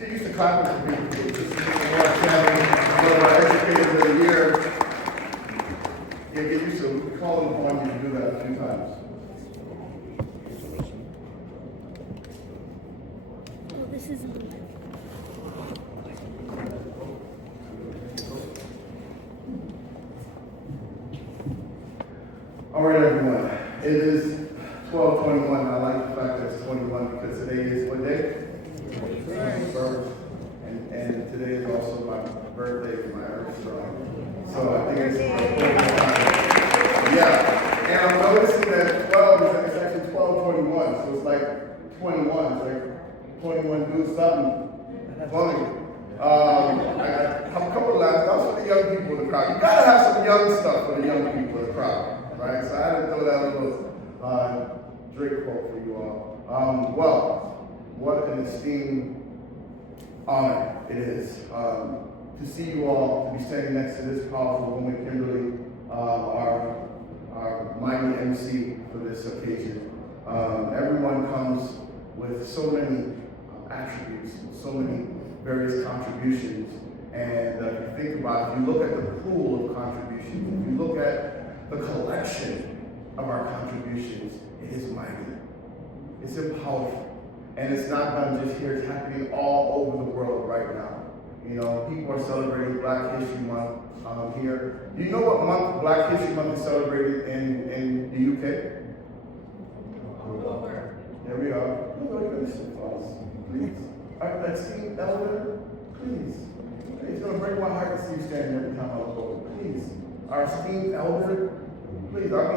get used to clapping for people. Just more family, one of our educators of the year. Yeah, get used to it. We call upon you to do that a few times. Oh, this isn't the one. All right, everyone. It is 12:21. I like the fact that it's 21 because today is what day? First. And today is also my birthday for my anniversary. So I think it's yeah. And I'm noticing that 12 is actually 12:21. So it's like 21. It's like 21 do something funny. I have a couple of laughs. That was for the young people in the crowd. You gotta have some young stuff for the young people in the crowd. Right? So I had to throw that little Drake quote for you all. Well, what an esteemed honor it is to see you all, to be standing next to this powerful woman, Kimberly, our mighty MC for this occasion. Everyone comes with so many attributes, so many various contributions. And if you think about it, if you look at the pool of contributions, if you look at the collection of our contributions, it is mighty. It's powerful. And it's not done just here, it's happening all over the world right now. You know, people are celebrating Black History Month here. Do you know what month Black History Month is celebrated in the UK? October. There we are. Please. Our esteemed elder, please. It's going to break my heart to see you standing every time I look over. Please. Our esteemed elder, please. I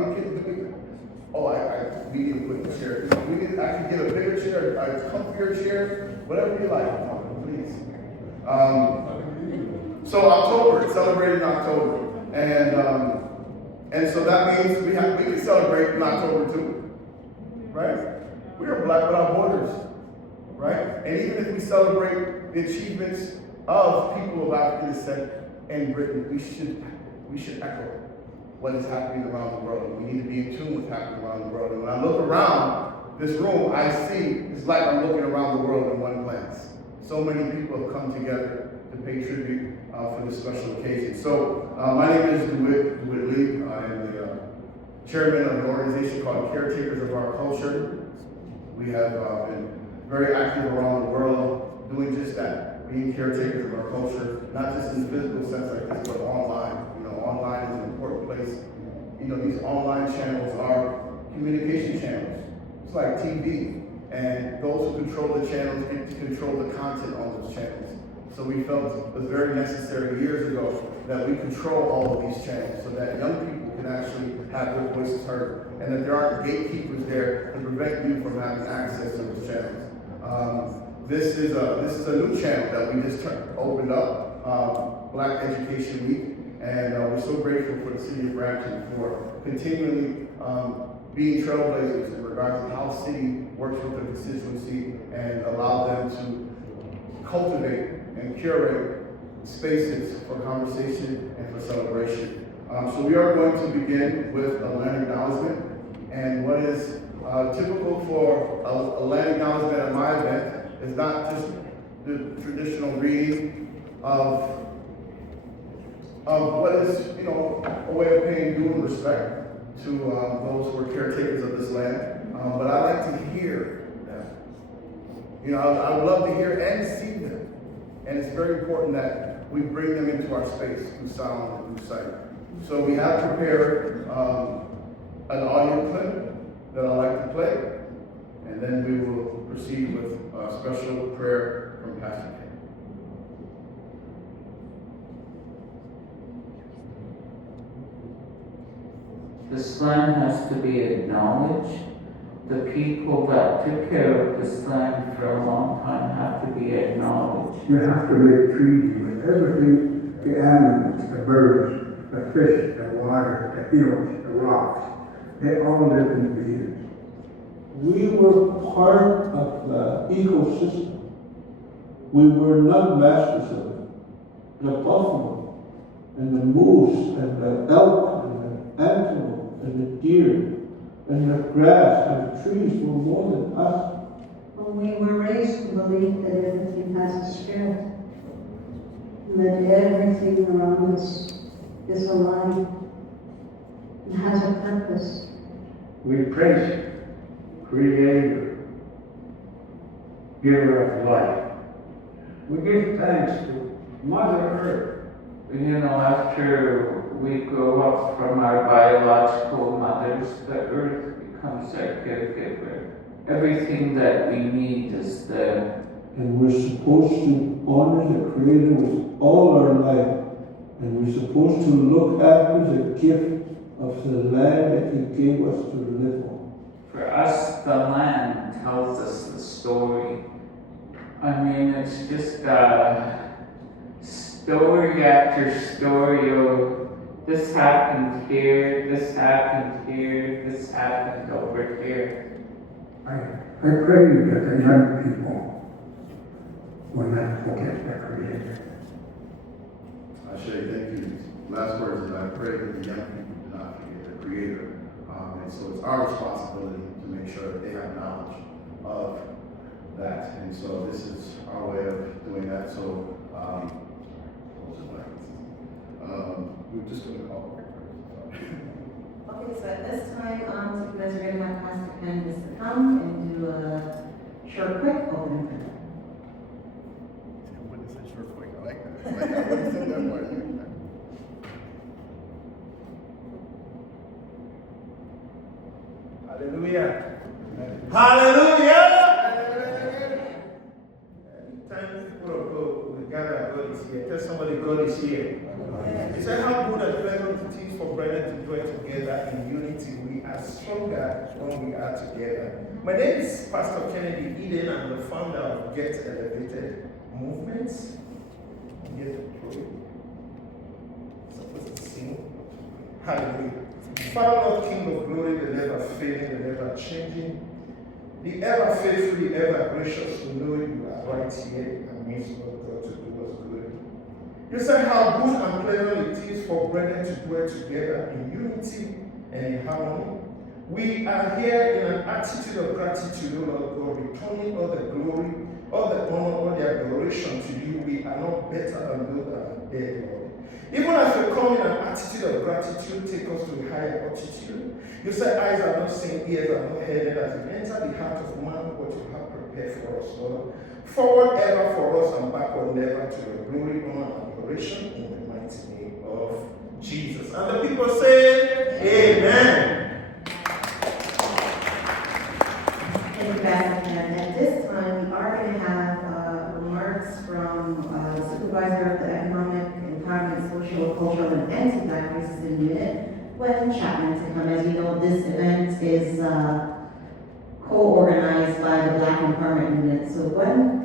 need to put the chair. We need, I can get a bigger chair, a comfier chair, whatever you like, please. So October, it's celebrated in October. And so that means we can celebrate in October too. Right? We are black without borders. Right? And even if we celebrate the achievements of people of African descent in Britain, we should echo what is happening around the world. We need to be in tune with what's happening around the world. And when I look around this room, I see it's like I'm looking around the world in one glance. So many people have come together to pay tribute for this special occasion. So my name is DeWitt Lee. I am the chairman of an organization called Caretakers of Our Culture. We have been very active around the world doing just that, being caretakers of our culture, not just in the physical sense like this, but online. Online is an important place. These online channels are communication channels. It's like TV. And those who control the channels get to control the content on those channels. So we felt it was very necessary years ago that we control all of these channels so that young people can actually have their voices heard and that there aren't gatekeepers there to prevent you from having access to those channels. This is a new channel that we just opened up, Black Education Week. And we're so grateful for the city of Brampton for continually being trailblazers in regards to how the city works with the constituency and allow them to cultivate and curate spaces for conversation and for celebration. So we are going to begin with a land acknowledgement. And what is typical for a land acknowledgement at my event is not just the traditional reading of what is, a way of paying due and respect to those who are caretakers of this land. But I like to hear them. I would love to hear and see them. And it's very important that we bring them into our space through sound and through sight. So we have prepared an audio clip that I'd like to play. And then we will proceed with a special prayer from Pastor King. This land has to be acknowledged. The people that took care of this land for a long time have to be acknowledged. You have to make treaties with everything, the animals, the birds, the fish, the water, the hills, the rocks. They all live in beings. We were part of the ecosystem. We were not masters of it. The buffalo and the moose and the elk and the antelope and the deer and the grass and the trees were more than us. Well, we were raised to believe that everything has a spirit, and that everything around us is alive and has a purpose. We praise Creator, Giver of life. We give thanks to Mother Earth. You know, after we grow up from our biological mothers, the earth becomes our caregiver. Everything that we need is there. And we're supposed to honor the Creator with all our life. And we're supposed to look after the gift of the land that He gave us to live on. For us, the land tells us the story. I mean, it's just story after story of this happened here, this happened here, this happened over here. I pray that the young people will not forget the Creator. I say thank you. Last words is I pray that the young people do not forget the Creator. And so it's our responsibility to make sure that they have knowledge of that. And so this is our way of doing that. So we're just going to call it. Okay, so at this time, you guys are going to have Pastor Candace to come and do a short, quick opening prayer. When it's short quick, I like that. I like that. When it's in that part, Hallelujah. Hallelujah. Anytime people of God, we gather, God is here. Tell somebody God is here. He said, how good and pleasant it is for brethren to dwell together in unity. We are stronger when we are together. My name is Pastor Kennedy Eden. I'm the founder of Get Elevated Movements. Get to pray. Supposed to sing. Hallelujah. Father, Lord, King of glory, the never failing, the never changing, the ever faithful, the ever gracious, to know you are right here and means of God to do us good. You said how good and pleasant it is for brethren to dwell together in unity and in harmony. We are here in an attitude of gratitude, O Lord God, returning all the glory, all the honor, all the adoration to you. We are not better than those that are dead, Lord. Even as we come in an attitude of gratitude, take us to a higher altitude. You said eyes are not seen, ears are not heard, as we enter the heart of man, what you have prepared for us, Lord. Forward ever for us and backward never, to your glory, honor, and adoration in the mighty name of Jesus. And the people say, Amen. Thank you, Pastor Ken. At this time, we are going to have remarks from the Supervisor of the Economic Empowerment, Social, Cultural, and Anti-Racism Unit, Gwen Chapman, to come. As you know, this event is co-organized by the Black Empowerment Unit. So Gwen.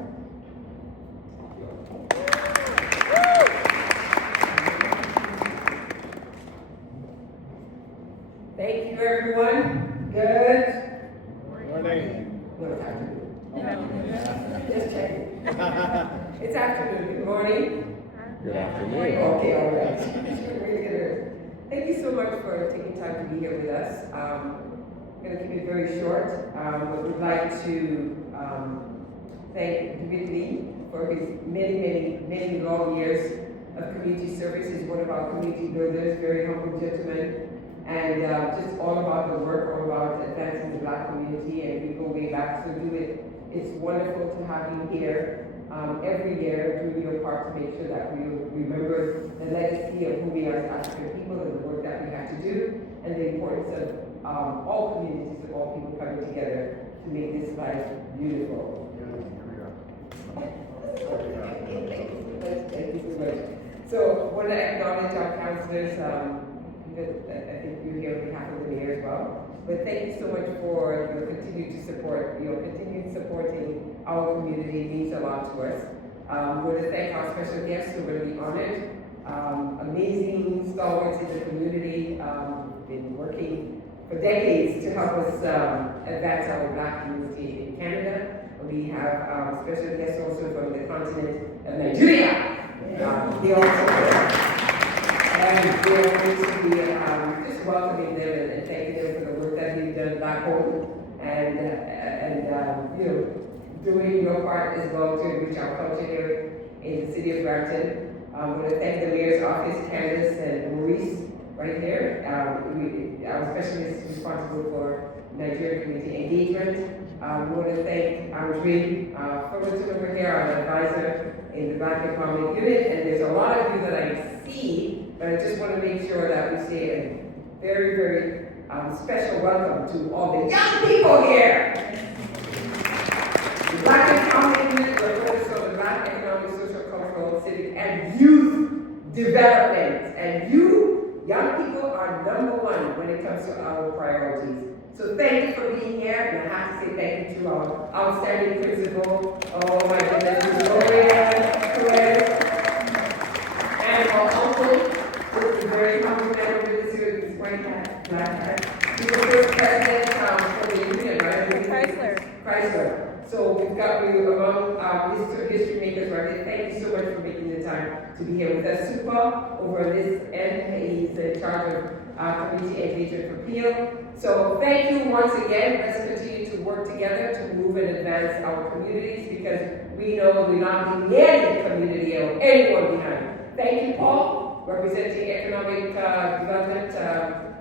Thank you, everyone. Good. Morning. What afternoon? Just checking. It's afternoon. Good morning. Good afternoon. Okay, all right. Really good. Thank you so much for taking time to be here with us. I'm going to keep it very short, but we'd like to thank David Lee for his many long years of community service. He's one of our community builders, very humble gentleman. And just all about the work, all about advancing the Black community, and we go way back, so do it. It's wonderful to have you here every year, doing your part to make sure that we remember the legacy of who we are as African people and the work that we have to do, and the importance of all communities, of all people coming together to make this life beautiful. Thank you so much. So I want to acknowledge our counselors. I think you're here on behalf of the mayor as well. But thank you so much for your continued support. Your continued supporting our community means a lot to us. We want to thank our special guests who are going to be honored. Amazing stalwarts in the community, been working for decades to help us advance our Black community in Canada. We have special guests also from the continent of Nigeria. They also and we're going to be just welcoming them and thanking them for the work that they've done back home, and doing your part as well to reach our culture here in the city of Brampton. I want to thank the mayor's office, Candace and Maurice, right here. Our specialist responsible for Nigerian community engagement. I want to thank Andre Fullerton over here, our advisor in the Black Empowerment Unit. And there's a lot of you that I see, but I just want to make sure that we say a very, very special welcome to all the young people here. The Black Empowerment Unit will focus on the Black economic, social, cultural, civic, and youth development. And you, young people, are number one when it comes to our priorities. So thank you for being here, and I have to say thank you to our outstanding principal. Oh my goodness, Gloria, and our uncle, who is a very humble man over this year, this white hat, black hat. He was the first president for the union, right? Chrysler. So we've got you among history makers right here. Thank you so much for making the time to be here with us. Super over this end, he's in charge of community engagement for Peel. So thank you once again. Let's continue to work together to move and advance our communities, because we know we're not leaving any community or anyone behind. Thank you, Paul, representing economic development,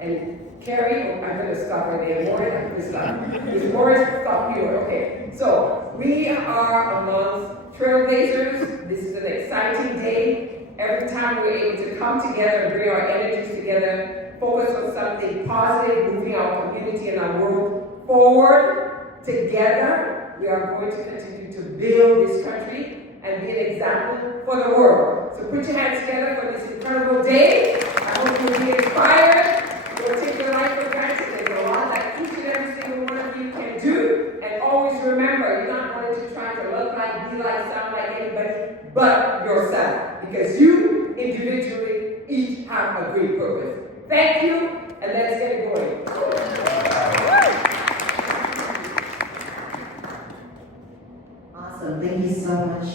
and Carrie, I'm going to stop right there. Morris, I'm going to stop. Is Morris, stop you. Okay. So we are amongst trailblazers. This is an exciting day. Every time we're able to come together and bring our energies together, focus on something positive, moving our community and our world forward together, we are going to continue to build this country and be an example for the world. So put your hands together for this incredible day. I hope you'll be inspired. Don't take your life for granted. There's a lot that each and every single one of you can do. And always remember, you're not going to try to look like, be like, sound like anybody but yourself. Because you individually each have a great purpose. Thank you, and let's get it going. Awesome, thank you so much.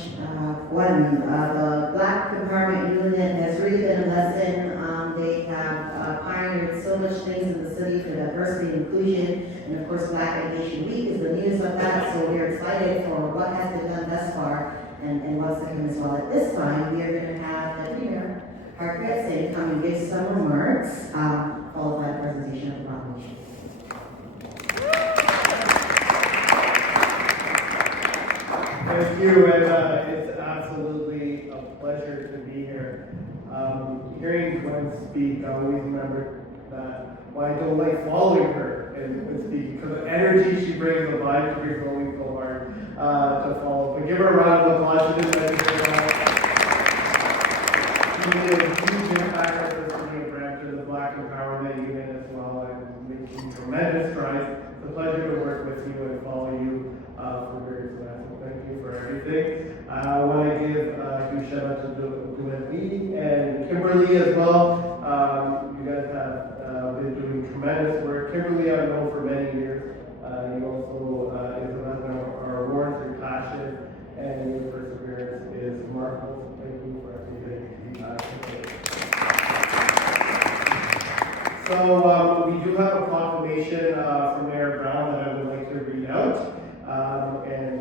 The Black Empowerment Unit has really been a lesson. They have pioneered so much things in the city for diversity and inclusion, and of course Black Education Week is the news of that, so we're excited for what has been done thus far and what's to come as well. At this time, we are going to have the Mayor, Harpreet Singh, come and give some remarks, followed by the presentation of the proclamation. Thank you, and it's absolutely a pleasure to be here. Hearing Gwen speak, I always remember that why I don't like following her and speaking, because the energy she brings, the vibe she brings, always so hard to follow. But give her a round of applause. She did a huge impact at the city of Brampton, the Black Empowerment Unit as well, and making tremendous strides. It's a pleasure to work with you and follow you for various events. So thank you for everything. I want to give a huge shout out to Lee and Kimberly as well. You guys have been doing tremendous work. Kimberly, I've known for many years. You also is another of our awards. Your passion and your perseverance is remarkable. So thank you for everything. So we do have a proclamation from Mayor Brown that I would like to read out. And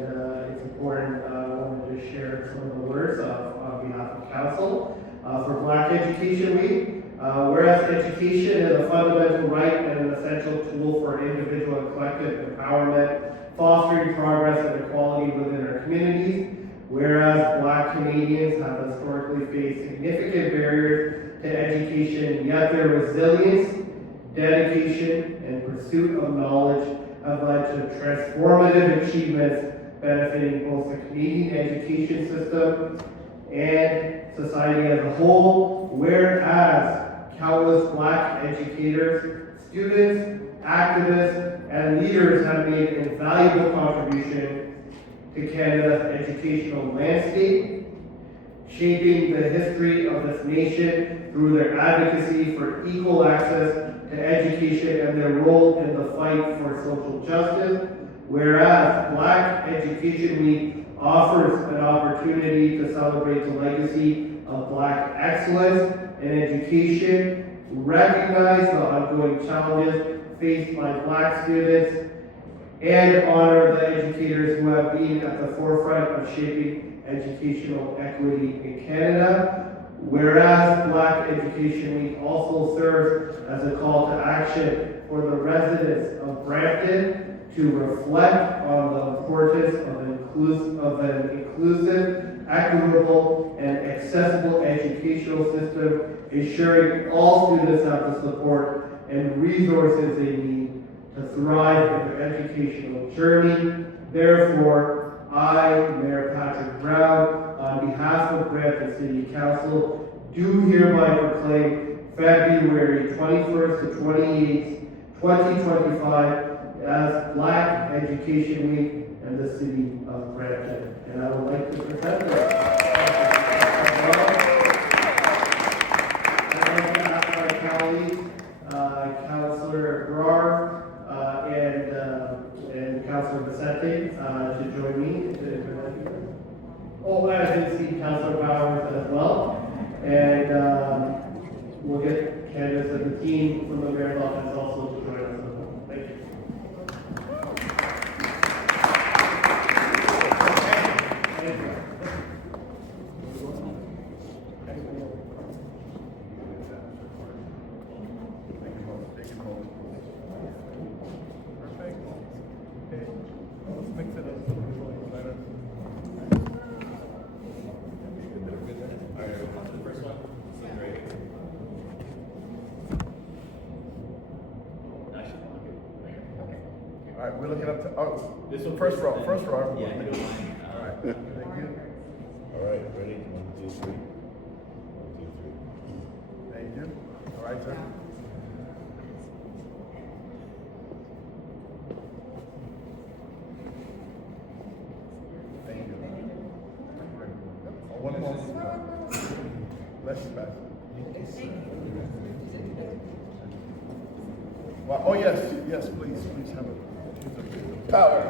it's important, I wanted to share some of the words on behalf of Council for Black Education Week. Whereas education is a fundamental right and an essential tool for individual and collective empowerment, fostering progress and equality within our communities. Whereas Black Canadians have historically faced significant barriers to education, yet their resilience, dedication, and pursuit of knowledge have led to transformative achievements benefiting both the Canadian education system and society as a whole, whereas countless Black educators, students, activists, and leaders have made an invaluable contribution to Canada's educational landscape, shaping the history of this nation through their advocacy for equal access to education and their role in the fight for social justice, whereas Black Education Week offers an opportunity to celebrate the legacy of Black excellence in education, recognize the ongoing challenges faced by Black students, and honor the educators who have been at the forefront of shaping educational equity in Canada. Whereas Black Education Week also serves as a call to action for the residents of Brampton to reflect on the importance of an inclusive, equitable, and accessible educational system, ensuring all students have the support and resources they need to thrive in their educational journey. Therefore, I, Mayor Patrick Brown, on behalf of Brampton City Council, do hereby proclaim February 21st to 28th, 2025 as Black Education Week in the city of Brampton. And I would like to present this. I'd like to ask my colleagues, Councillor Brar and Councillor Vicente to join me. Oh, as you see, Councillor Bowers as well. And we'll get candidates and the team from the mayor's office also to join us as well. Thank you. All right, we're looking up to, this is first row. Yeah, All right, thank you. all right, ready? 1, 2, 3. 1, 2, 3. Thank you. All right, sir. Thank you. One more. Bless you, Pastor. Well, oh, yes, please have it. Power.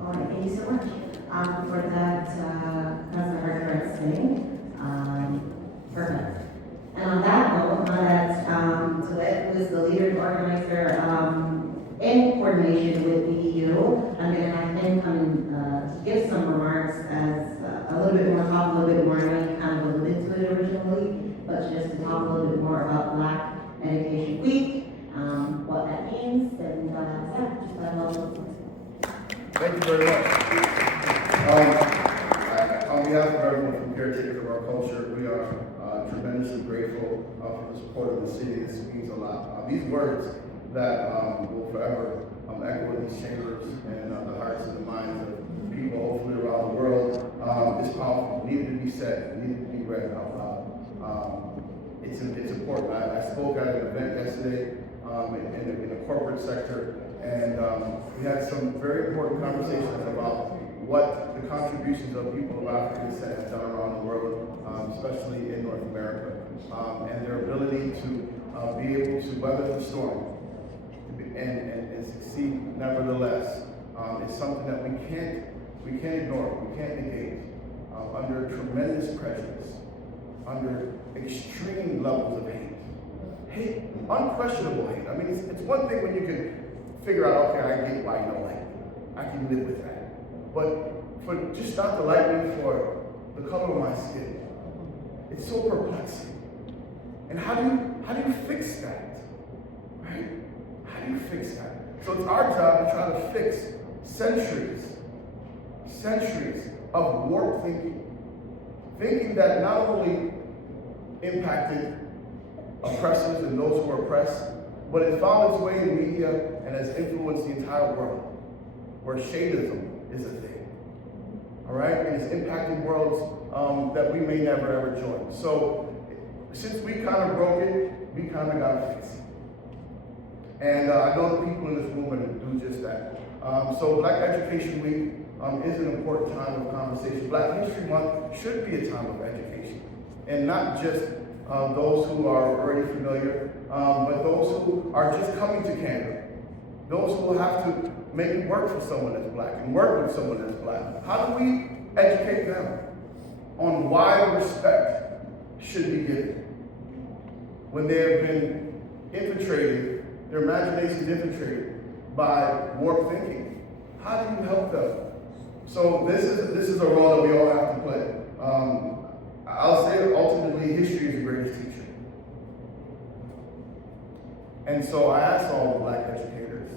All right, thank you so much for that, Councilor Hartford saying. Perfect. And on that note, so that was the leader and organizer in coordination with the EU. I'm going to have him come and give some remarks as a little bit more, talk a little bit more. I know you kind of alluded to it originally, but just to talk a little bit more about Black Education Week, what that means, and yeah, just let all those. Thank you very much. On behalf of everyone from Caretakers of Our Culture, we are tremendously grateful for the support of the city. This means a lot. These words that will forever echo in these chambers and the hearts and the minds of people hopefully around the world is powerful. Needed to be said, needed to be read out loud. It's important. I spoke at an event yesterday in the corporate sector, and we had some very important conversations about what the contributions of people of African descent have done around the world, especially in North America, and their ability to be able to weather the storm and succeed nevertheless. It's something that we can't ignore, we can't negate, under tremendous prejudice, under extreme levels of hate, unquestionable hate. I mean, it's one thing when you can figure out, okay, I get why you don't like me. I can live with that. But for just not to like me for the color of my skin, it's so perplexing. And how do you fix that? Right? How do you fix that? So it's our job to try to fix centuries of warped thinking that not only impacted oppressors and those who are oppressed, but it found its way in media and has influenced the entire world, where shadeism is a thing. All right, and it's impacting worlds that we may never ever join. So since we kind of broke it, we kind of got to fix it. And I know the people in this room are going to do just that. So Black Education Week is an important time of conversation. Black History Month should be a time of education, and not just those who are already familiar, but those who are just coming to Canada, those who will have to make it work for someone that's Black and work with someone that's Black. How do we educate them on why respect should be given when they have been infiltrated, their imaginations infiltrated by warped thinking? How do you help them? So this is a role that we all have to play. I'll say ultimately history is the greatest teacher. And so I asked all the Black educators,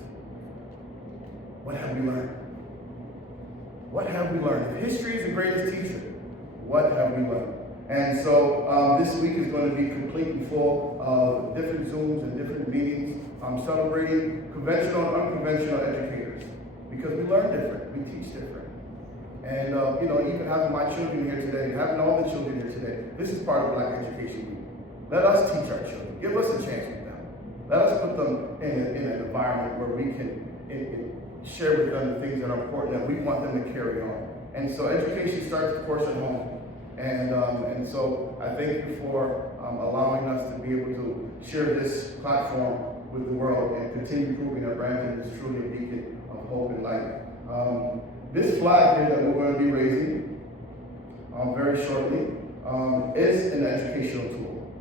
what have we learned? What have we learned? If history is the greatest teacher, what have we learned? And so this week is going to be complete and full of different Zooms and different meetings celebrating conventional and unconventional educators, because we learn different, we teach different. And even having my children here today, having all the children here today, this is part of Black Education Week. Let us teach our children. Give us a chance with them. Let us put them in an environment where we can share with them the things that are important that we want them to carry on. And so education starts, of course, at home. And so I thank you for allowing us to be able to share this platform with the world and continue proving that Brampton is truly a beacon of hope and light. This flag here that we're going to be raising very shortly is an educational tool.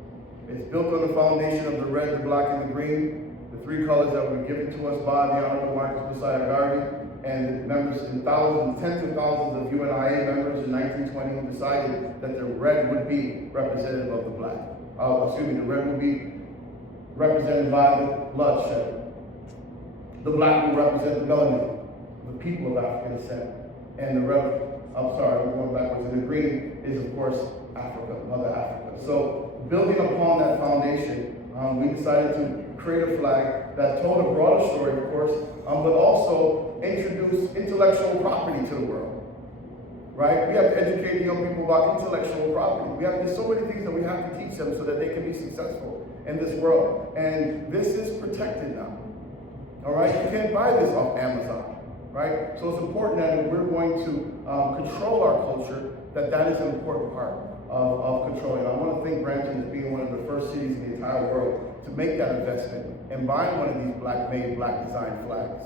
It's built on the foundation of the red, the black, and the green, the three colors that were given to us by the Honorable Marcus Messiah Garvey, and members in thousands, tens of thousands of UNIA members in 1920 who decided that the red would be representative of the black. The red would be represented by the bloodshed. The black will represent the melanin, the people of African descent. And the red, we're going backwards. And the green is, of course, Africa, Mother Africa. So building upon that foundation, we decided to create a flag that told a broader story, of course, but also introduce intellectual property to the world, right? We have to educate young people about intellectual property. There's so many things that we have to teach them so that they can be successful in this world. And this is protected now, all right? You can't buy this off Amazon, right? So it's important that if we're going to control our culture, that is an important part of controlling. I want to thank Brampton as being one of the first cities in the entire world to make that investment and buying one of these black-made, black-designed flags.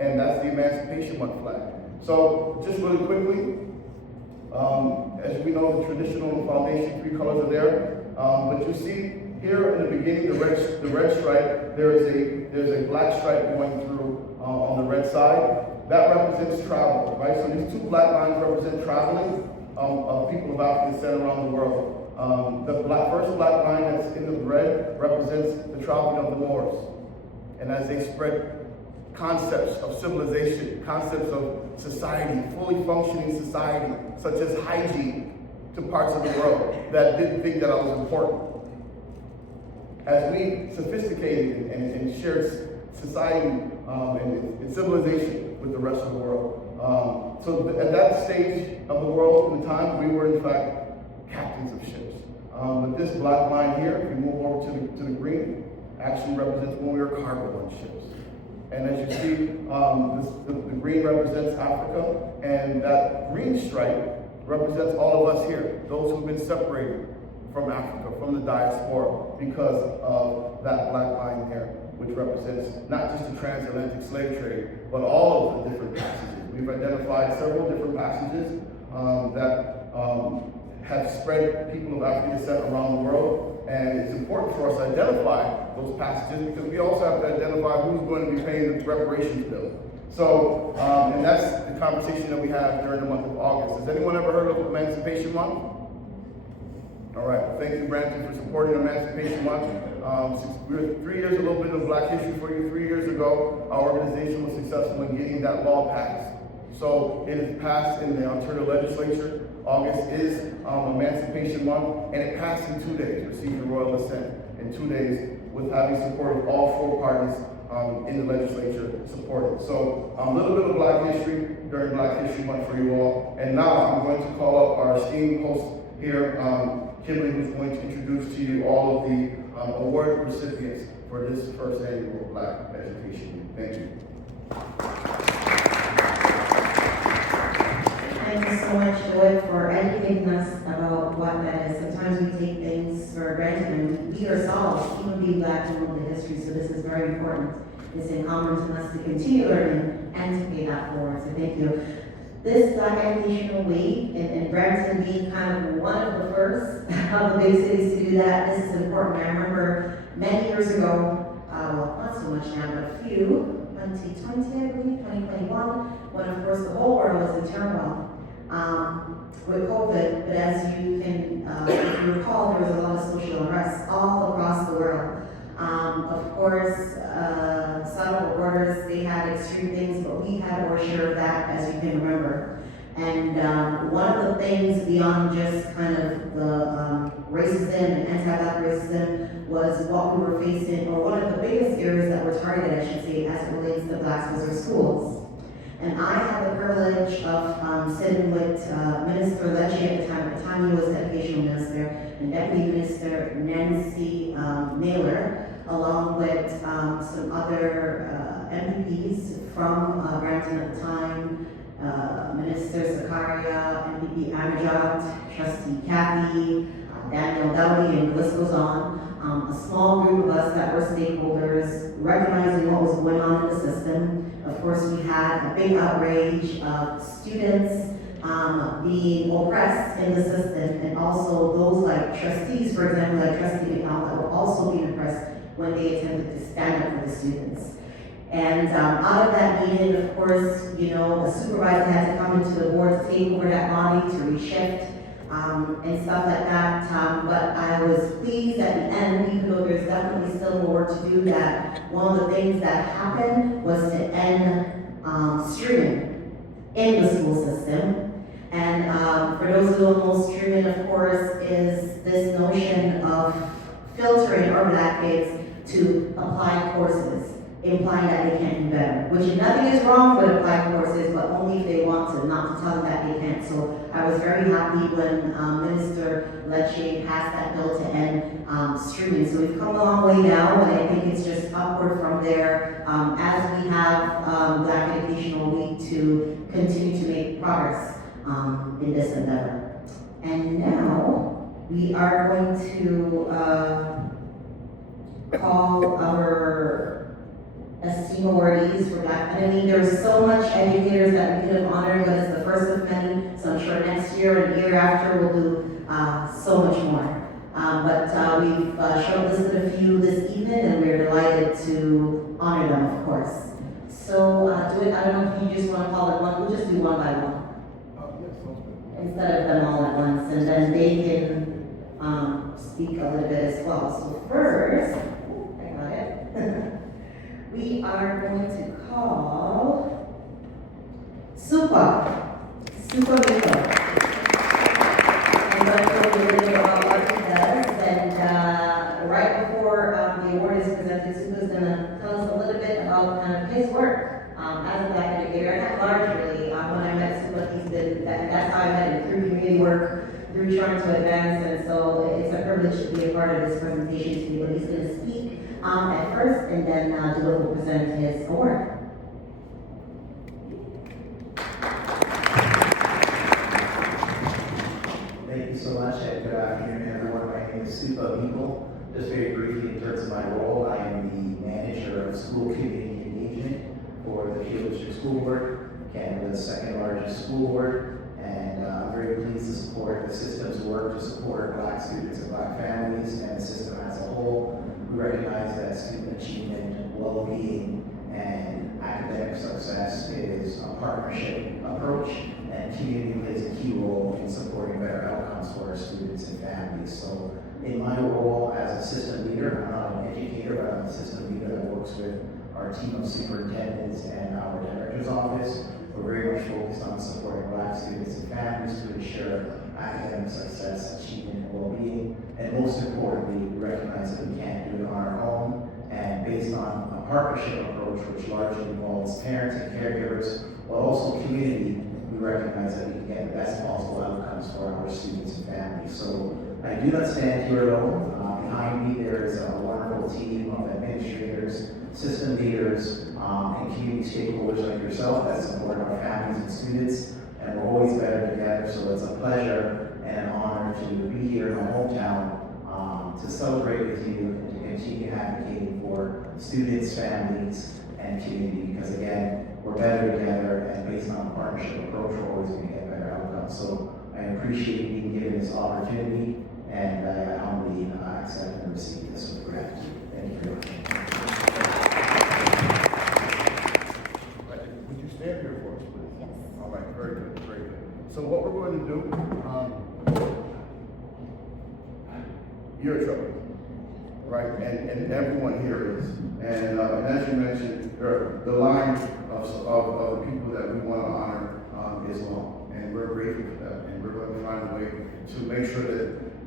And that's the Emancipation Month flag. So just really quickly, as we know, the traditional foundation, three colors are there. But you see here in the beginning, the red stripe, there's a black stripe going through on the red side. That represents travel, right? So these two black lines represent traveling of people of African descent around the world. The first black line that's in the red represents the traveling of the Moors. And as they spread concepts of civilization, concepts of society, fully functioning society, such as hygiene, to parts of the world that didn't think that was important. As we sophisticated and shared society and civilization with the rest of the world. So at that stage of the world in the time, we were in fact captains of ships. But this black line here, if we move over to the green, actually represents when we were cargo on ships. And as you see, the green represents Africa, and that green stripe represents all of us here, those who've been separated from Africa, from the diaspora, because of that black line there, which represents not just the transatlantic slave trade, but all of the different passages. We've identified several different passages that have spread people of African descent around the world. And it's important for us to identify those passages because we also have to identify who's going to be paying the reparations bill. So, and that's the conversation that we have during the month of August. Has anyone ever heard of Emancipation Month? All right, well, thank you, Brampton, for supporting Emancipation Month. We were 3 years, a little bit of Black history for you. 3 years ago, our organization was successful in getting that law passed. So it is passed in the Ontario legislature. August is Emancipation Month, and it passed in 2 days, received the royal assent in 2 days, with having support of all four parties in the legislature supported. So a little bit of Black history during Black History Month for you all. And now I'm going to call up our esteemed host here, Kimberly, who's going to introduce to you all of the award recipients for this first annual Black Education Week. Thank you. so much, Joy, for educating us about what that is. Sometimes we take things for granted, and we ourselves, even being Black, don't know the history, so this is very important. It's incumbent on us to continue learning and to pay that forward, so thank you. This Black Educational Week, and Brampton being kind of one of the first of the big cities to do that, this is important. I remember many years ago, well, not so much now, but a few, 2020, I believe, 2021, when of course the whole world was in turmoil with COVID. But as you can, if you recall, there was a lot of social unrest all across the world. Of course, some of the borders, they had extreme things, but we had our share of that, as you can remember. And one of the things beyond just kind of the racism and anti-Black racism was what we were facing, or one of the biggest areas that were targeted, I should say, as it relates to Blacks, was our schools. And I had the privilege of sitting with Minister Lecce at the time he was educational minister, and Deputy Minister Nancy Naylor, along with some other MPPs from Brampton at the time, Minister Zakaria, MPP Amajat, Trustee Kathy, Daniel Dowdy, and the list goes on. A small group of us that were stakeholders, recognizing what was going on in the system. Of course, we had a big outrage of students being oppressed in the system, and also those like trustees, for example, like Trustee McDonald, that were also being oppressed when they attempted to stand up for the students. And out of that meeting, of course, you know, the supervisor had to come into the board to take over that body, to reshift, and stuff like that. But I was pleased at the end, even though there's definitely still more work to do, that one of the things that happened was to end streaming in the school system. And for those who don't know, streaming, of course, is this notion of filtering our Black kids to applied courses, implying that they can't do better. Which nothing is wrong with applied courses, but only if they want to, not to tell them that they can't. So I was very happy when Minister Lecce passed that bill to end streaming. So we've come a long way now, and I think it's just upward from there as we have Black Educational Week to continue to make progress in this endeavor. And now we are going to call our esteemed awardees for Black. And I mean, there's so much educators that we could have honored, but it's the first of many. So I'm sure next year and the year after we'll do so much more. But we've shortlisted a few this evening, and we're delighted to honor them, of course. So I don't know if you just want to call it one. We'll just do one by one. Instead of them all at once, and then they can speak a little bit as well. So first, I got it. We are going to call Supa Miko. I'm going to tell you a little bit about what he does, and right before the award is presented, Supa is going to tell us a little bit about kind of his work as a Black educator, and at large, really. When I met Supa, he's been, that's how I met him, through community work, through trying to advance, and so it's a privilege to be a part of this presentation today. But he's going to speak at first, and then Dula will present his award. Thank you so much, and good afternoon, everyone. My name is Supa Miko. Just very briefly, in terms of my role, I am the manager of school community engagement for the Peel District School Board, Canada's second largest school board, and I'm very pleased to support the system's work to support Black students and Black families and the system as a whole. We recognize that student achievement, well-being, and academic success is a partnership approach, and community plays a key role in supporting better outcomes for our students and families. So in my role as a system leader, I'm not an educator, but I'm a system leader that works with our team of superintendents and our director's office. We're very much focused on supporting Black students and families to ensure academic success, achievement, and well-being. And most importantly, we recognize that we can't do it on our own. And based on a partnership approach, which largely involves parents and caregivers, but also community, we recognize that we can get the best possible outcomes for our students and families. So I do not stand here alone. Behind me, there is a wonderful team of administrators, system leaders, and community stakeholders like yourself that support our families and students. and we're always better together. So it's a pleasure and an honor to be here in my hometown to celebrate with you and to continue advocating for students, families, and community. Because again, we're better together, and based on a partnership approach, we're always going to get better outcomes. So I appreciate being given this opportunity, and I humbly accept and receive this with gratitude. Thank you very much. Would you stand here for us, please? Yes. All right, very good, very good. So what we're going to do, you're in trouble, right? And everyone here is. And as you mentioned, the line of the people that we want to honor is long. And we're grateful for that. And we're going to find a way to make sure that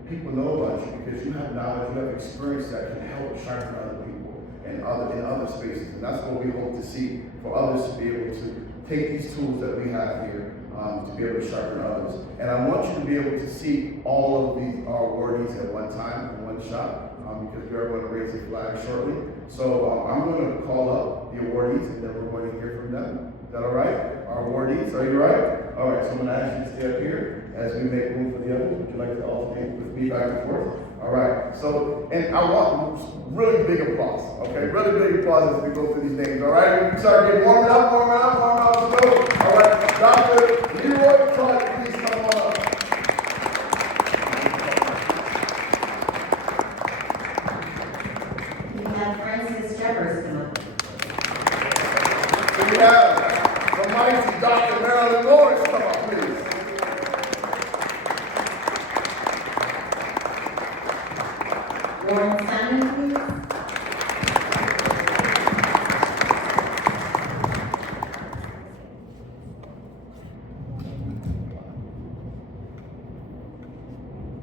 people know about you, because you have knowledge, you have experience that can help sharpen other people and in other spaces. And that's what we hope to see, for others to be able to take these tools that we have here to be able to sharpen others. And I want you to be able to see all of these awardees at one time, in one shot, because we are going to raise the flag shortly. So I'm going to call up the awardees, and then we're going to hear from them. Is that all right? Our awardees, are you right? All right, so I'm going to ask you to stay up here as we make room for the others. Would you like to alternate with me back and forth? All right, so, and I want really big applause, okay? Really big applause as we go through these names, all right? We start getting warming up, let's go. All right, Dr. Leroy Clark, please come on up. We have Francis Jeffers come up. We have the mighty Dr. Marilyn Morris come up, please. Warren Simon, please.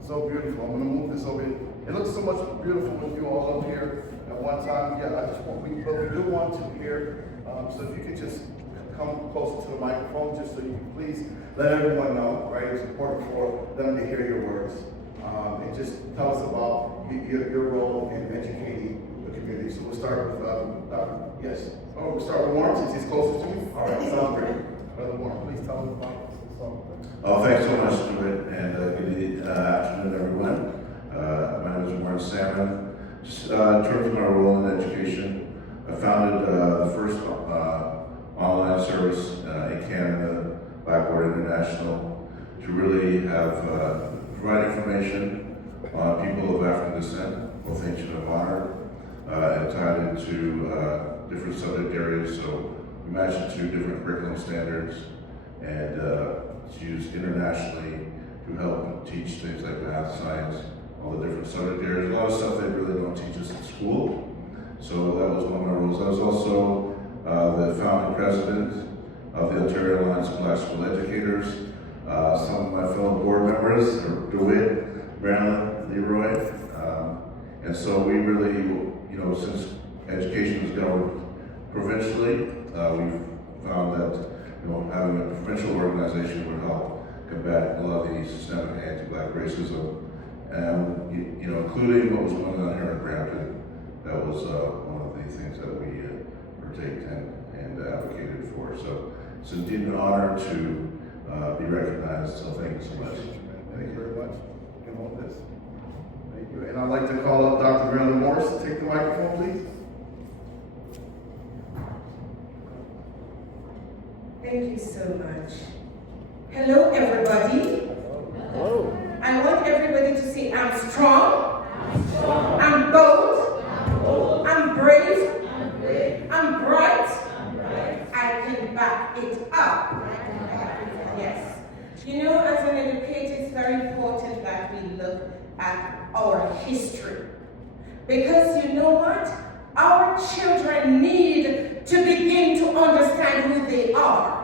So beautiful. I'm going to move this over. It looks so much beautiful with you all up here at one time. Yeah, but we do want to hear, so if you could just come closer to the microphone, just so you can please let everyone know, right? It's important for them to hear your words. And just tell us about your role in educating the community. So we'll start with Dr. Yes. Oh, we'll start with Warren, since he's closer to you. All right, sounds great. Brother Warren, please tell us about this song. Oh, thanks so much, Stuart, and good afternoon, everyone. My name is Warren Salmon. Just in terms of my role in education, I founded the first online service in Canada, Blackboard International, to really have provide information on people of African descent, both ancient and modern, and tied into different subject areas. So we match it to different curriculum standards, and it's used internationally to help teach things like math, science, all the different subject areas. A lot of stuff they really don't teach us in school. So that was one of my roles. I was also the founding president of the Ontario Alliance of Black School Educators. Some of my fellow board members are DeWitt, Brampton, Leroy. And so we really, since education is governed provincially, we've found that having a provincial organization would help combat a lot of the systemic anti-Black racism, and including what was going on here in Brampton. That was one of the things that we partaked and advocated for. So it's indeed an honor to be recognized. So thank you so much. Thank you very much. You can hold this. Thank you. And I'd like to call up Dr. Marilyn Morris to take the microphone, please. Thank you so much. Hello, everybody. Hello. I want everybody to say I'm strong, I'm bold, I'm brave, I'm bright, I can back it up. Yes. As an educator, it's very important that we look at our history. Because you know what? Our children need to begin to understand who they are.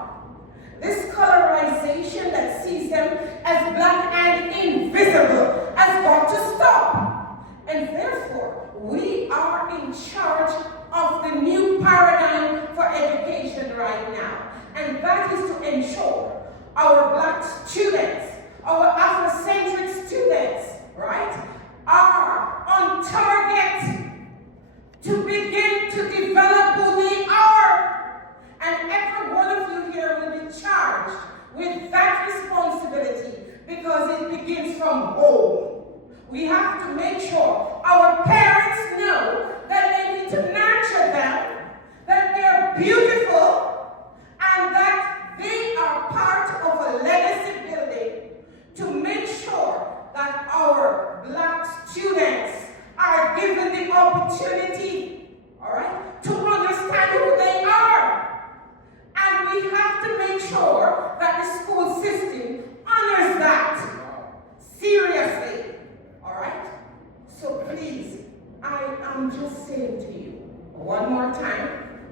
This colorization that sees them as black and invisible has got to stop. And therefore, we are in charge of the new paradigm for education right now. And that is to ensure our black students, our Afrocentric students, right, are on target to begin to develop who they are. And every one of you here will be charged with that responsibility because it begins from home. We have to make sure our parents know that they need to nurture them, that they're beautiful, and that they are part of a legacy building to make sure that our Black students are given the opportunity, all right, to understand who they are. And we have to make sure that the school system honors that seriously, all right? So please, I am just saying to you, one more time,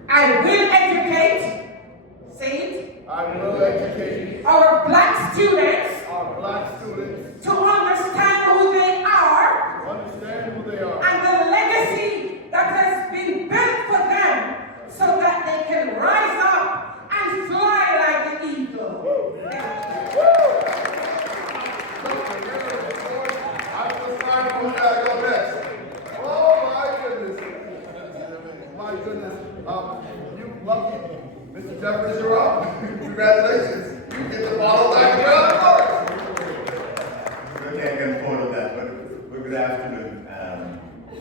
I will educate, say it. I will educate our Black students to understand who they are and the legacy that has been built for them so that they can rise up and fly like the eagle. My goodness. You lucky. Mr. Jeffers, you're up. Congratulations. You get the bottle back. You're up first. Okay, I can follow that, but good afternoon,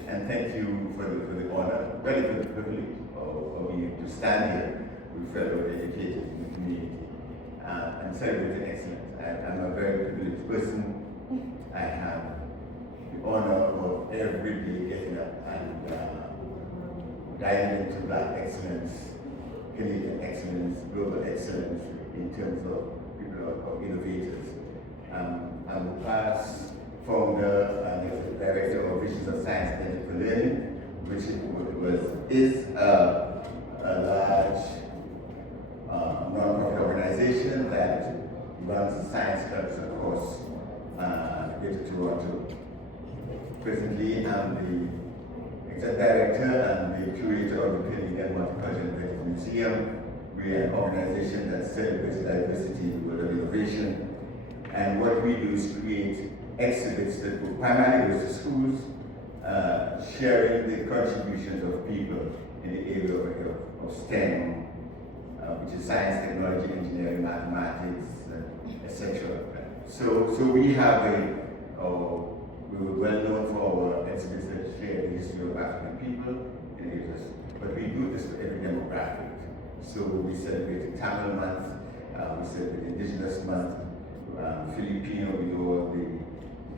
and thank you for the honor, really for the privilege of you to stand here with fellow educators in the community and celebrate excellence. I'm a very privileged person. I have the honor of every day getting up and diving into Black excellence, Canadian excellence, global excellence in terms of people of innovators. I'm the past founder and director of Visions of Science Center for Learning, which is a large non-profit organization that runs science clubs across Greater Toronto. Presently, I'm the executive director and the curator of the Canadian Multicultural Inventive Museum. We are an organization that celebrates diversity in the world of innovation. And what we do is create exhibits that go primarily with the schools, sharing the contributions of people in the area of STEM, which is science, technology, engineering, mathematics, etc. So we have we were well known for our exhibits that share the history of African people in areas, but we do this for every demographic. So we celebrate Tamil month, we celebrate Indigenous month, Filipino, we do all the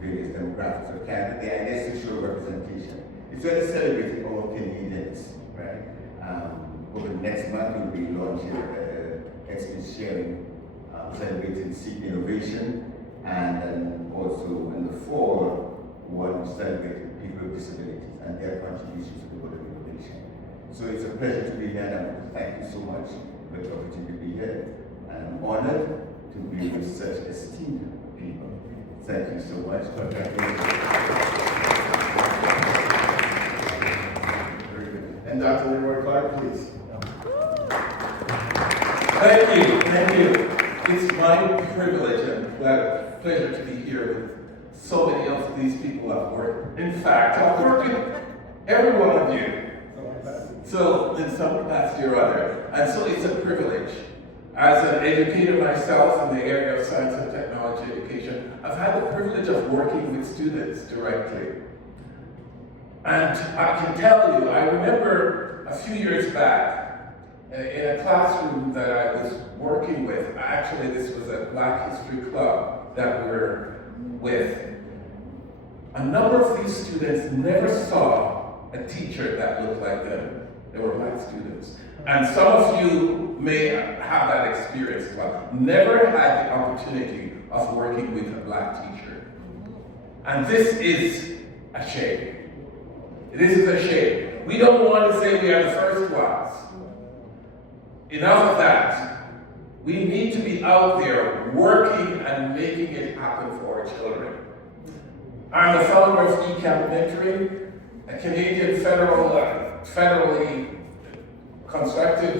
various demographics of Canada. The idea is to show representation. It's really celebrating all Canadians, right? Over the next month, we'll be launching exhibit sharing, celebrating seed innovation, and then also in the fall, one celebrating people with disabilities and their contributions to the world of innovation. So it's a pleasure to be here, and thank you so much for the opportunity to be here. And I'm honored to be with such esteemed people. Thank you so much. Very good. And Dr. Leroy Clark, please. Thank you. It's my privilege and pleasure to be here with so many of these people I've worked. In fact, I've worked with every one of you. So in some capacity or other. And so it's a privilege. As an educator myself in the area of science and technology education, I've had the privilege of working with students directly. And I can tell you, I remember a few years back, in a classroom that I was working with, actually this was a Black History Club that we were with, a number of these students never saw a teacher that looked like them. They were Black students. And some of you may have that experience, but never had the opportunity of working with a Black teacher. And this is a shame. This is a shame. We don't want to say we are the first class. Enough of that. We need to be out there working and making it happen for our children. I'm the founder of eCamp Mentoring, a Canadian federally constructed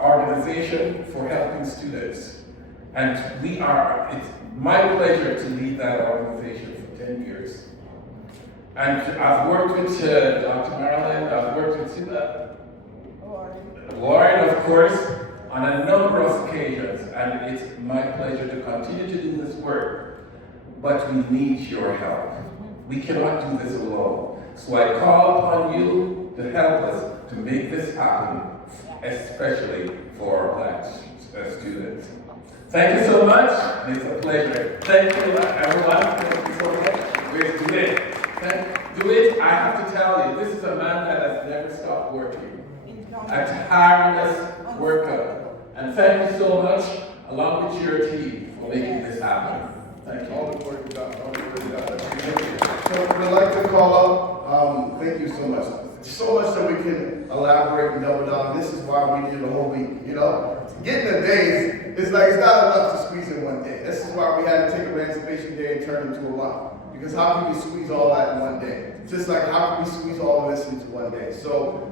organization for helping students. And it's my pleasure to lead that organization for 10 years. And I've worked with Dr. Marilyn, I've worked with Lauren, of course, on a number of occasions, and it's my pleasure to continue to do this work, but we need your help. We cannot do this alone. So I call upon you to help us to make this happen, especially for Black students. Thank you so much, and it's a pleasure. Thank you, everyone. Thank you so much. Where's DeWitt? DeWitt, I have to tell you, this is a man that has never stopped working. A tireless worker. And thank you so much, along with your team, for making this happen. Thank you. All the work you got, all the work you got. So we'd like to call up, thank you so much. So much that we can elaborate and double down. This is why we need the whole week, you know? Getting the days, it's like it's not enough to squeeze in one day. This is why we had to take Emancipation Day and turn it into a month. Because how can you squeeze all that in one day? Just like how can we squeeze all of this into one day? So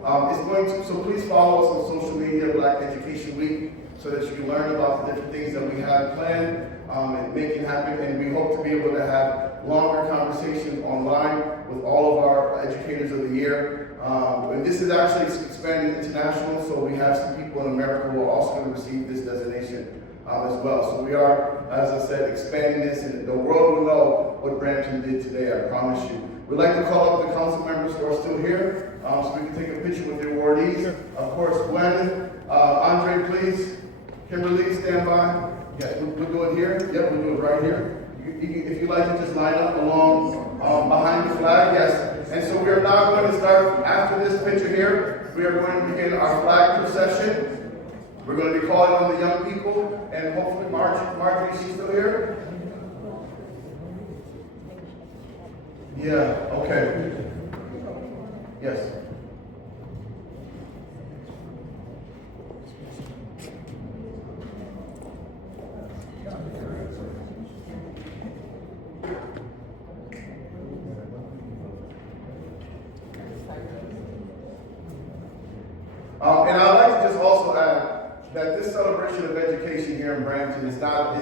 so please follow us on social media, Black Education Week, so that you can learn about the different things that we have planned and make it happen. And we hope to be able to have longer conversations online with all of our educators of the year. And this is actually expanding international, so we have some people in America who are also going to receive this designation as well. So we are, as I said, expanding this, and the world will know what Brampton did today, I promise you. We'd like to call up the council members who are still here, so we can take a picture with the awardees. Of course, Gwen, Andre, please. Kimberly, stand by. Yes, we'll do it here. Yep, we'll do it right here. If you'd like to just line up along behind the flag, yes. And so we are now going to start, after this picture here, we are going to begin our flag procession. We're going to be calling on the young people, and hopefully Marjorie, she's still here? Yeah, okay. Yes. And I'd like to just also add that this celebration of education here in Brampton is not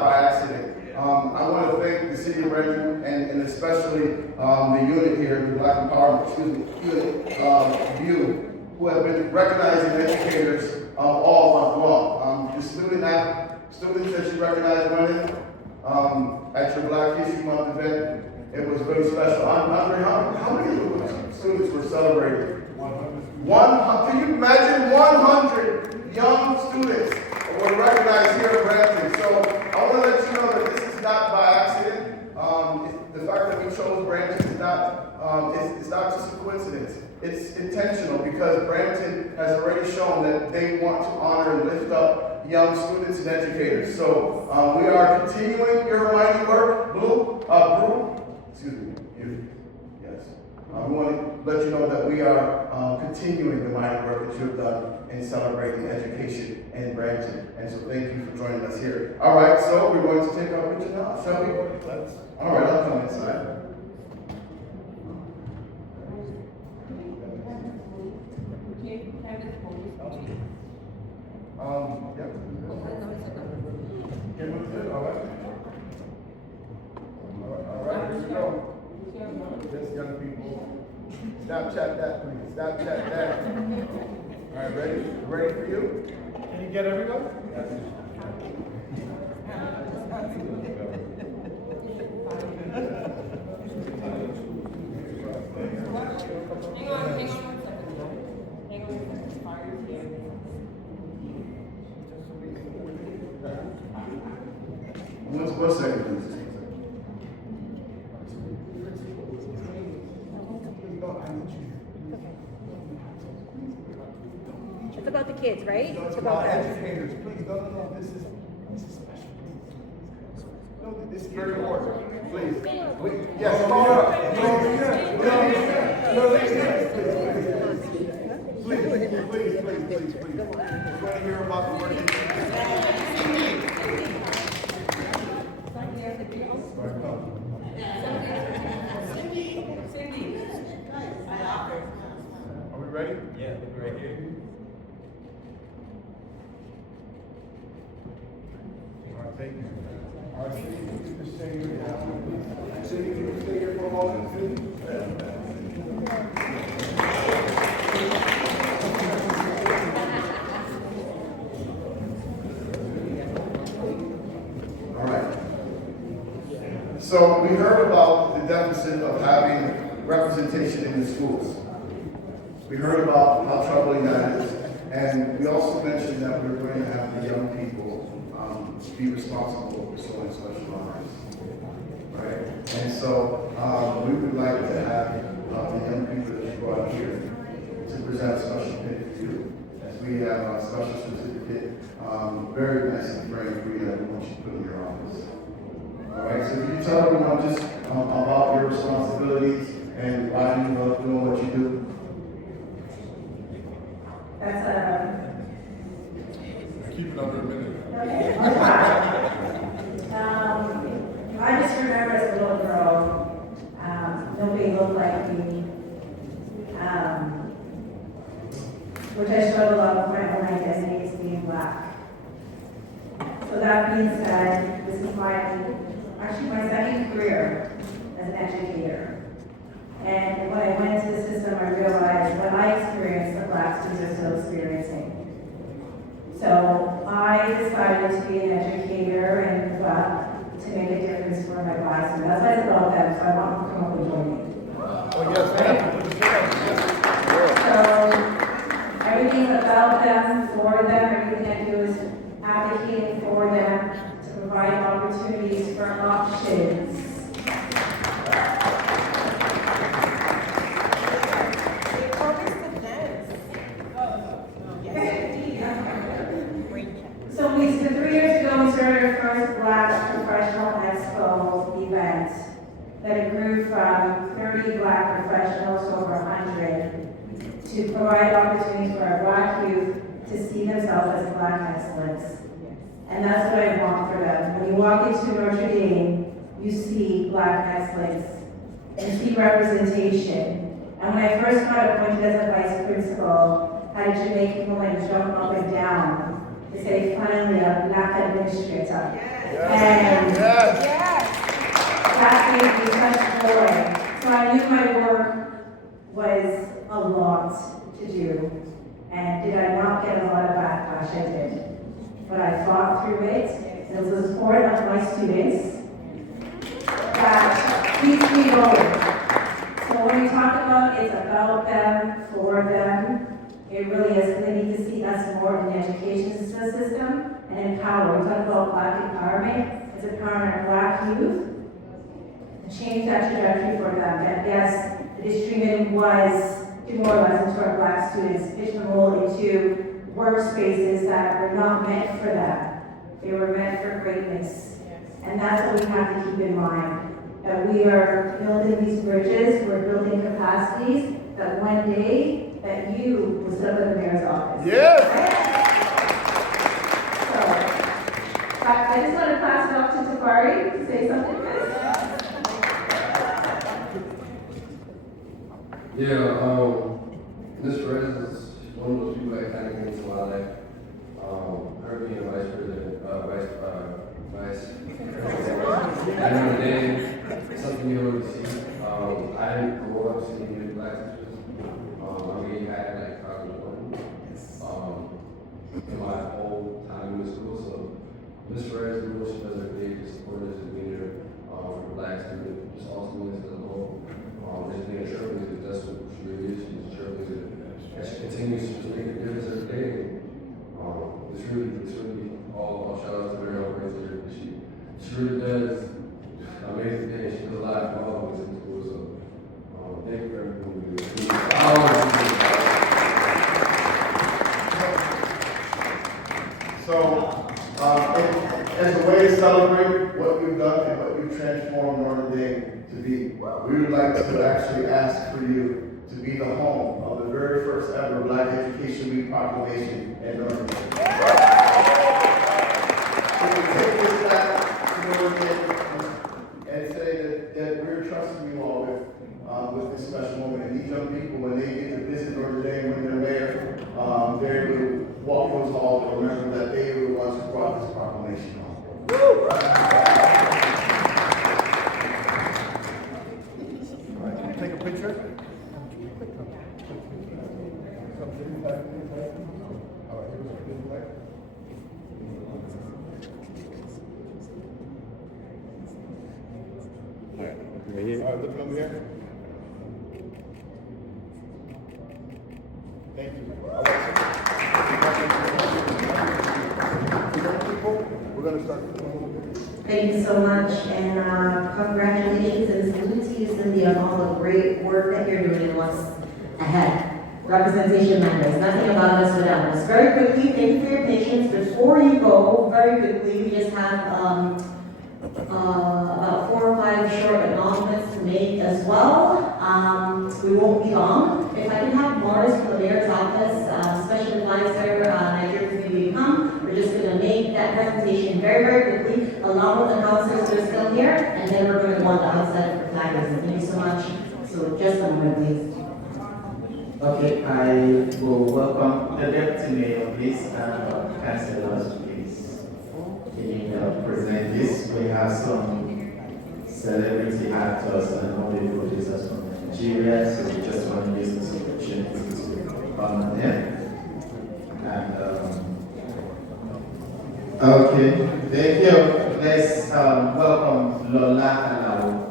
by accident. I want to thank the city of Brampton and especially the unit here, the Black Empowerment unit, VIEW, who have been recognizing educators all month long. The students that you recognize winning at your Black History Month event, it was really special. Andre, how many students were celebrated? 100. Can you imagine 100 young students were recognized here in Brampton? So I want to let you know that this is not by accident. The fact that we chose Brampton is not just a coincidence. It's intentional because Brampton has already shown that they want to honor and lift up young students and educators. So we are continuing your mighty work, excuse me. Yes. We want to let you know that we are continuing the mighty work that you have done in celebrating education in Brampton. And so thank you for joining us here. All right, so we're going to take our picture now, shall we? All right, I'll come inside. Yeah. All right. All right, here we go. Yes, young people. Snapchat that, please. Snapchat that. All right, ready? Ready for you? Can you get everyone? Yes. Hang on 1 second. Hang on 1 second. Fire's here. One second, please. It's about the kids, right? It's about educators. Please, no. This is special. No, this is very important. Please. Yes, come on up. Please. We're going to hear about the work. Cindy. Are we ready? Yeah, we're right here. All right, thank you. All right, Cindy, you can stay here. Cindy, can you stay here for a moment, Cindy? So we heard about the deficit of having representation in the schools. We heard about how troubling that is. And we also mentioned that we're going to have the young people be responsible for showing special honors. Right? And so we would like to have the young people that you brought here to present a special pin for you. As we have a special certificate, very nice and framed for you that we want you to put in your office. All right, so can you tell everyone just about your responsibilities and why you love doing what you do? That's Keep it under a minute. okay. I just remember as a little girl, nobody looked like me, which I struggled a lot with my own identity as being black. So that being said, this is my second career as an educator. And when I went into the system, I realized what I experienced, the black students are still experiencing. So I decided to be an educator and to make a difference for my black students. That's why it's about them, so I want them to come up and join me. Oh, yes, So everything's about them, for them, everything I do is advocating for them to provide opportunities for options. So so 3 years ago, we started our first Black Professional Expo event that grew from 30 Black professionals to over 100 to provide opportunities for our Black youth to see themselves as Black excellence. And that's what I want for them. When you walk into Notre Dame, you see Black excellence and see representation. And when I first got appointed as a vice principal, I had a Jamaican woman jump up and down to say, finally, a Black administrator. And that gave me such joy. So I knew my work was a lot to do. And did I not get a lot of backlash? I did. But I fought through it. And it was the support of my students that keeps me going. So when we talk about it's about them, for them, it really is. They need to see us more in the education system and empower. We talk about Black empowerment. It's empowering our Black youth to change that trajectory for them. That yes, the distribution was demoralizing to our Black students, pitch them all into workspaces that were not meant for them. They were meant for greatness. And that's what we have to keep in mind. That we are building these bridges, we're building capacities, that one day, that you will step in the mayor's office. Yes! So, I just want to pass it off to Tafari to say something. Ms. Perez is one of those people that kind of came into my life. Her being a vice president, vice at the end of the day, something you always see. I didn't grow up seeing many Black teachers. I mean, I had like college in my whole time in school. So Ms. Perez, the she does her big to support us as a leader for Black students, just ultimately as a whole. Just being a trailblazer, that's what she really is. She's a trailblazer. And she continues to just make a difference every day. It's really all shout out to her right there. She really does amazing things. She does a lot for all of us in school. So thank you for everything you do. So, as a way to celebrate what you've done and what you've transformed Notre Dame to be, we would like to actually ask for you to be the home of the very first ever Black Education Week proclamation at Notre Dame. So we take this back to Notre Dame and say that we're trusting you all with this special moment. And these young people, when they get to visit Notre Dame, when they're there, they're able to walk those halls and remember that they were the ones who brought this proclamation home. All right, can you take a picture? looking over here. Thank you. We're going to start. Thank you so much, and congratulations and salute to you, Cindy, on all the great work that you're doing and what's ahead. Representation matters. Nothing about us without us. Very quickly, thank you for your patience. Before you go, very quickly, we just have about 4 or 5 short acknowledgements to make as well. We won't be long. If I can have Morris from the mayor's office, special advisor, Nigerian community come. We're just going to make that presentation very, very quickly, along with the councilors that are still here, and then we're going to go on the outside for flaggers. Thank you so much. So just a moment, please. Okay, I will welcome the deputy mayor, please, and councilors, please. Can you present this? We have some celebrity actors and movie producers from Nigeria, so we just want to use this opportunity to honor them. And okay, thank you. Let's welcome Lola Alao.